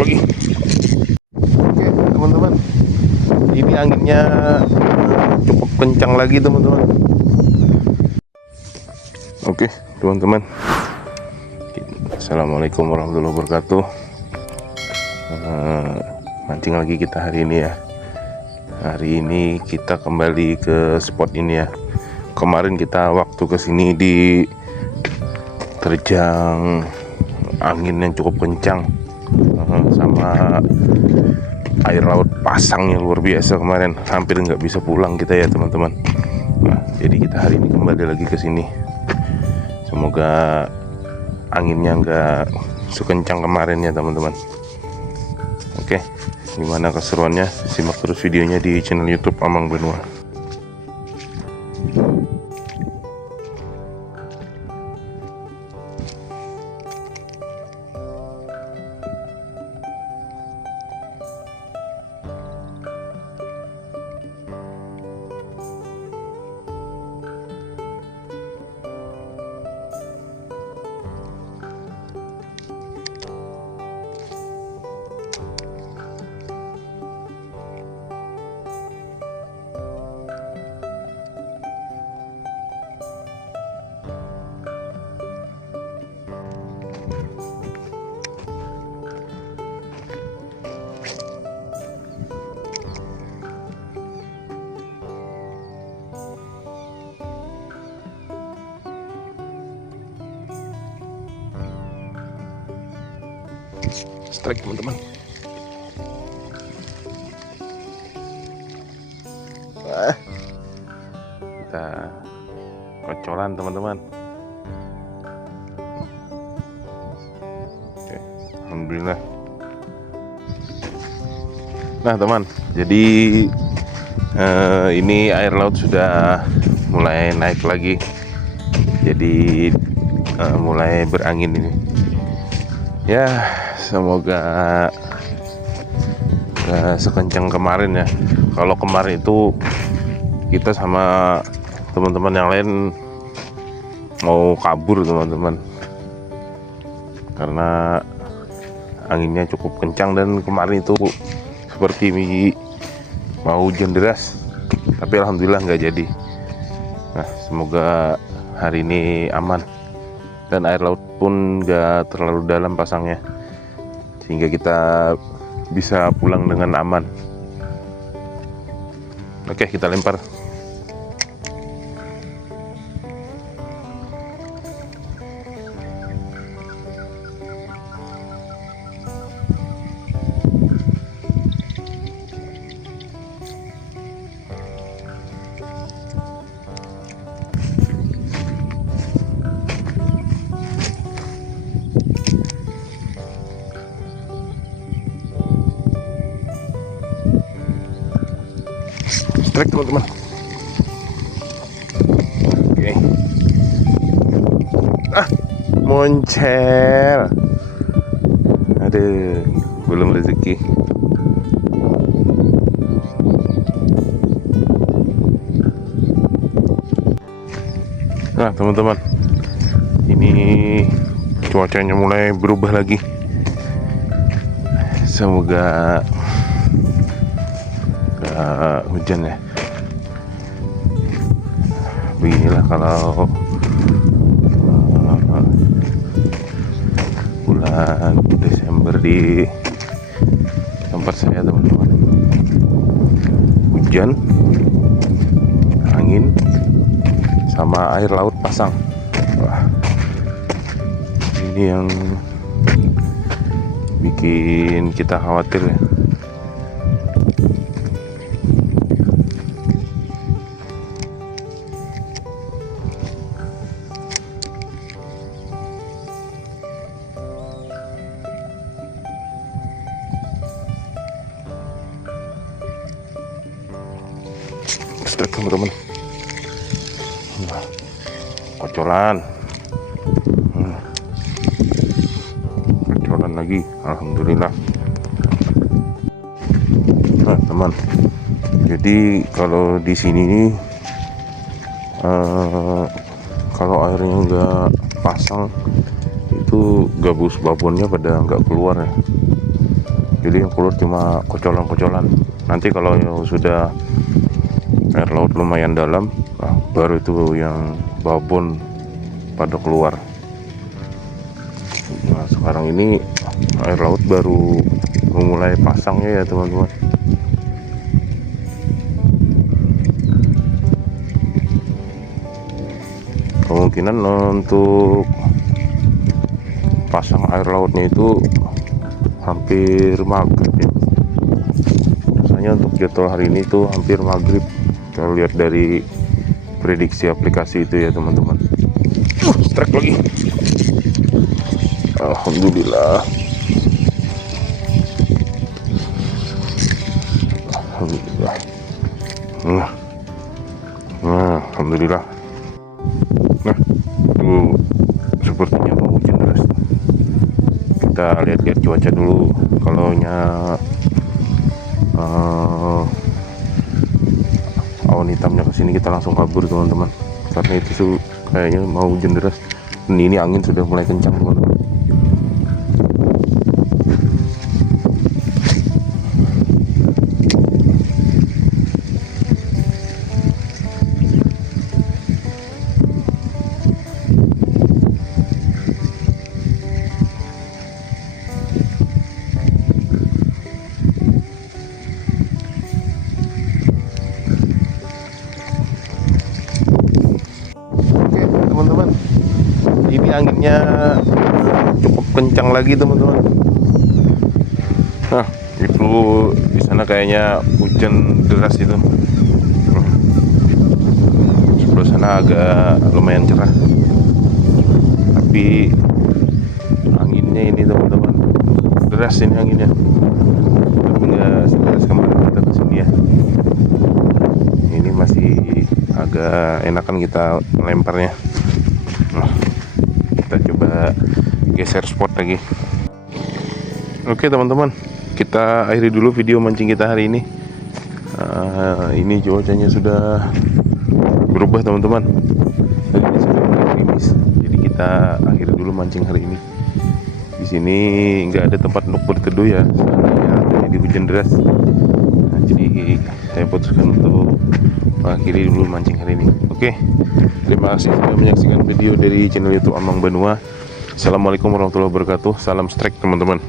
lagi. Oke teman-teman, ini anginnya cukup kencang lagi teman-teman. Oke teman-teman, assalamualaikum warahmatullahi wabarakatuh. Mancing lagi kita hari ini ya. Hari ini kita kembali ke spot ini ya. Kemarin kita waktu kesini diterjang angin yang cukup kencang, sama air laut pasang yang luar biasa kemarin, hampir nggak bisa pulang kita ya teman-teman. Nah, jadi kita hari ini kembali lagi ke sini. Semoga anginnya nggak sekencang kemarin ya teman-teman. Oke, gimana keseruannya? Simak terus videonya di channel YouTube Amang Benua. Strike teman-teman. Kita kocolan teman-teman. Oke, alhamdulillah. Nah teman, jadi ini air laut sudah mulai naik lagi. Jadi mulai berangin ini. Ya, semoga sekencang kemarin ya. Kalau kemarin itu kita sama teman-teman yang lain mau kabur teman-teman, karena anginnya cukup kencang dan kemarin itu seperti mau hujan deras, tapi alhamdulillah nggak jadi. Nah, semoga hari ini aman dan air laut pun nggak terlalu dalam pasangnya, sehingga kita bisa pulang dengan aman. Oke, kita lempar. Strike teman-teman. Oke. Moncel. Aduh, belum rezeki. Nah teman-teman, ini cuacanya mulai berubah lagi. Semoga hujan ya. Beginilah kalau bulan Desember di tempat saya teman-teman. Hujan, angin, sama air laut pasang. Wah, ini yang bikin kita khawatir ya. Strike teman-teman. Kocolan. Kocolan lagi, alhamdulillah. Nah teman, jadi kalau di sini nih kalau airnya nggak pasang itu gabus babonnya pada nggak keluar ya. Jadi yang keluar cuma kocolan-kocolan. Nanti kalau sudah air laut lumayan dalam, nah, baru itu yang babon pada keluar. Nah sekarang ini air laut baru memulai pasangnya ya teman-teman. Kemungkinan untuk pasang air lautnya itu hampir maghrib ya. Biasanya untuk jadwal hari ini tuh hampir maghrib kalau lihat dari prediksi aplikasi itu ya teman-teman. Strike lagi. Alhamdulillah. Alhamdulillah. Alhamdulillah. Nah, itu sepertinya mau hujan deras. Kita lihat-lihat cuaca dulu. Kalau awan hitamnya kesini kita langsung kabur teman-teman. Karena itu kayaknya mau hujan deras. Ini angin sudah mulai kencang teman-teman. Teman-teman, ini anginnya cukup kencang lagi teman-teman. Nah itu di sana kayaknya hujan deras itu. Sebelah sana agak lumayan cerah, tapi anginnya ini teman-teman deras ini anginnya, tapi nggak sederas kemarin kita kesini ya. Ini masih agak enakan kita melemparnya. Nah, kita coba geser spot lagi. Oke teman-teman, kita akhiri dulu video mancing kita hari ini. Ini cuacanya sudah berubah teman-teman. Hari ini sudah mulai gerimis, jadi kita akhiri dulu mancing hari ini. Di sini nggak ada tempat untuk berteduh ya, soalnya di hujan deras. Nah, jadi saya putuskan untuk mengakhiri dulu mancing hari ini. Oke, terima kasih sudah menyaksikan video dari channel YouTube Amang Banua. Assalamualaikum warahmatullahi wabarakatuh. Salam strike teman-teman.